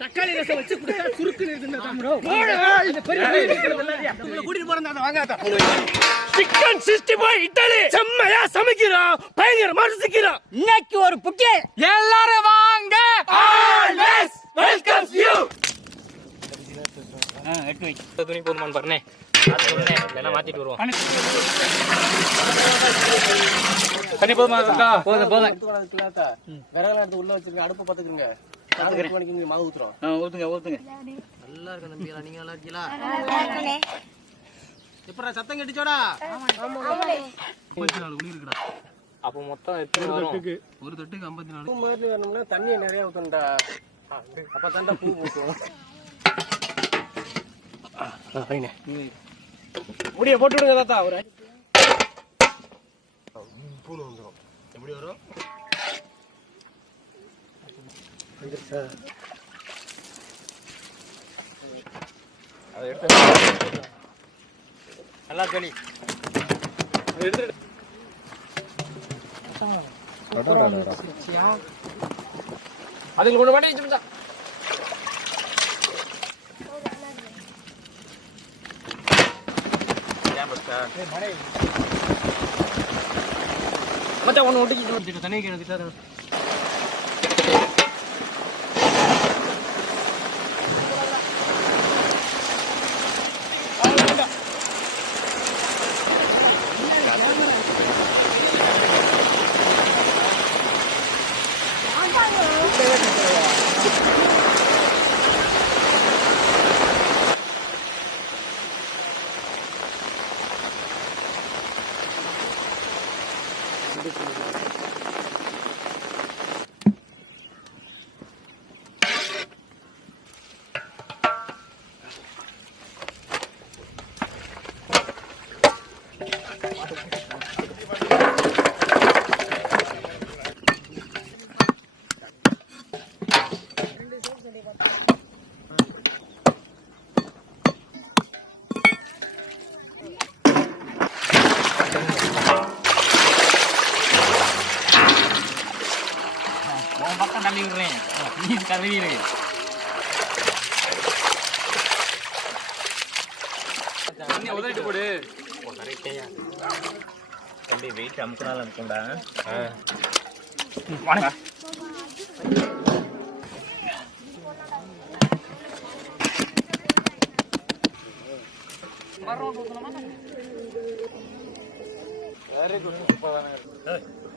தக்காளி ரசம் வச்சு சுருக்கு சிக்கன் 65 இட்லி செம்மையா சமைக்கிறோம், பயங்கரமா ருசிக்கிறோம். இன்னைக்கு ஒரு புட்டி எல்லாரும் வாங்க. Always welcomes you. எட்டு வை. துணி போதுமான்னு பாருனே, இல்லைன்னா மாத்திட்டு வருவோம். தண்ணி போதுமா இருக்கா? போதும் போதும். விறகு எடுத்து உள்ள வச்சிருக்க, அடுப்பு பார்த்துக்குங்க. மாவு ஊத்துறோம். ஊத்துங்க ஊத்துங்க. நல்லா இருக்கு தம்பியா, நீங்க நல்லா இருக்கீங்களா? எப்படா சத்தம் கட்டிச்சோடா? அப்போ மொத்தம் எத்தனை வரும்? ஒரு தொட்டுக்கு 54 மாதிரி வரணும்னா தண்ணியை நிறைய ஊத்தணும்டா, அப்பதான்டா பூ பூக்கும். முடிய போட்டு விடுங்க தாத்தா. ஒரு பூ வந்துடும். எப்படி வரும்? அதை எடுத்து நல்லா களி அதுக்கு கொண்டு மாட்டேன். மச்சான் ஒன்று ஒட்டிக்கிட்டு தண்ணி கிடந்துட்டு பக்கம் தள்ளி விடுறேன். நீ கருவீரு. உதவிட்டு போடு. தம்பி வெயிட் அமுக்கினாலும் அமுக்கும்டா. Very good.